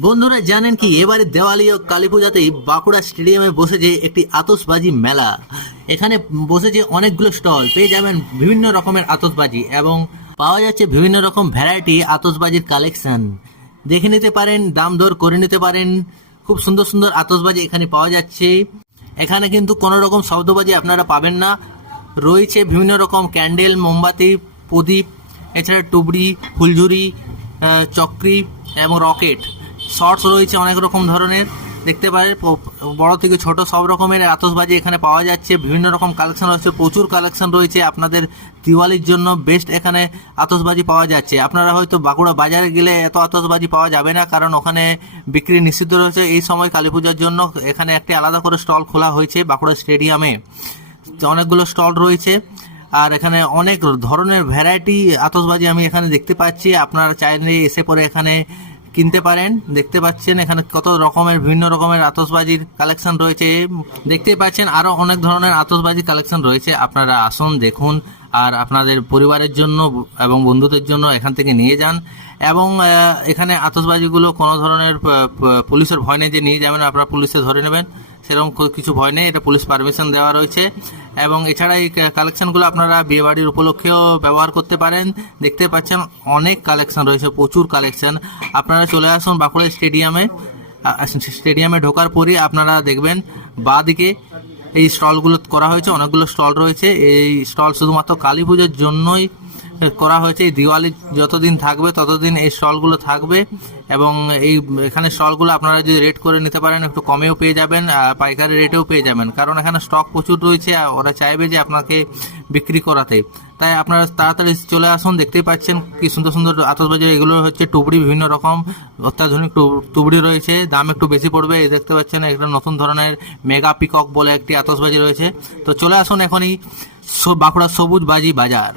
বন্ধুরা জানেন কি, এবারে দেওয়ালি ও কালী পূজাতেই বাঁকুড়া স্টেডিয়ামে বসেছে একটি আতশবাজি মেলা। এখানে বসেছে অনেকগুলো স্টল, পেয়ে যাবেন বিভিন্ন রকমের আতশবাজি এবং পাওয়া যাচ্ছে বিভিন্ন রকম ভ্যারাইটি আতশবাজির কালেকশন। দেখে নিতে পারেন, দাম দর করে নিতে পারেন। খুব সুন্দর সুন্দর আতশবাজি এখানে পাওয়া যাচ্ছে। এখানে কিন্তু কোনো রকম শব্দবাজি আপনারা পাবেন না। রয়েছে বিভিন্ন রকম ক্যান্ডেল, মোমবাতি, প্রদীপ, এছাড়া টুবড়ি, ফুলঝুরি, চক্রি এবং রকেট। শর্টস রয়েছে অনেক রকম ধরনের, দেখতে পারেন বড় থেকে ছোট সব রকমের আতশবাজি এখানে পাওয়া যাচ্ছে। বিভিন্ন রকম কালেকশন রয়েছে, প্রচুর কালেকশন রয়েছে। আপনাদের দিওয়ালির জন্য বেস্ট এখানে আতশবাজি পাওয়া যাচ্ছে। আপনারা হয়তো বাঁকুড়া বাজারে গেলে এত আতশবাজি পাওয়া যাবে না, কারণ ওখানে বিক্রি নিষিদ্ধ রয়েছে। এই সময় কালী পূজার জন্য এখানে একটি আলাদা করে স্টল খোলা হয়েছে বাঁকুড়া স্টেডিয়ামে। অনেকগুলো স্টল রয়েছে আর এখানে অনেক ধরনের ভ্যারাইটি আতশবাজি আমি এখানে দেখতে পাচ্ছি। আপনারা চাইলে এসে পরে এখানে কিনতে পারেন। দেখতে পাচ্ছেন এখানে কত রকমের বিভিন্ন রকমের আতশবাজির কালেকশন রয়েছে। দেখতে পাচ্ছেন আরো অনেক ধরনের আতশবাজির কালেকশন রয়েছে। আপনারা আসুন, দেখুন আর আপনাদের পরিবারের জন্য এবং বন্ধুদের জন্য এখান থেকে নিয়ে যান। এবং এখানে আতশবাজিগুলো কোনো ধরনের পুলিশের ভয় নেই যে নিয়ে যাবেন আপনারা পুলিশে ধরে নেবেন, সেরকম কিছু ভয় নেই। এটা পুলিশ পারমিশন দেওয়া রয়েছে। এবং এছাড়া এই কালেকশনগুলো আপনারা বিয়েবাড়ির উপলক্ষেও ব্যবহার করতে পারেন। দেখতে পাচ্ছেন অনেক কালেকশন রয়েছে, প্রচুর কালেকশন। আপনারা চলে আসুন বাঁকুড়া স্টেডিয়ামে। স্টেডিয়ামে ঢোকার পরই আপনারা দেখবেন বাঁ দিকে এই স্টলগুলো করা হয়েছে। অনেকগুলো স্টল রয়েছে। এই স্টল শুধুমাত্র কালী পুজোর জন্যই করা হয়েছে। এই দিওয়ালি যতদিন থাকবে ততদিন এই স্টলগুলো থাকবে। এবং এখানে স্টলগুলো আপনারা যদি রেট করে নিতে পারেন একটু কমেও পেয়ে যাবেন, পাইকারি রেটেও পেয়ে যাবেন, কারণ এখানে স্টক প্রচুর রয়েছে। ওরা চাইবে যে আপনাকে বিক্রি করাতে। তাই আপনারা তাড়াতাড়ি চলে আসুন। দেখতেই পাচ্ছেন কি সুন্দর সুন্দর আতশবাজি। এগুলো হচ্ছে টুবড়ি, বিভিন্ন রকম অত্যাধুনিক টুবড়ি রয়েছে, দাম একটু বেশি পড়বে। দেখতে পাচ্ছেন একটা নতুন ধরনের মেগা পিকক বলে একটি আতশবাজি রয়েছে। তো চলে আসুন এখনই বাঁকুড়া সবুজ বাজি বাজার।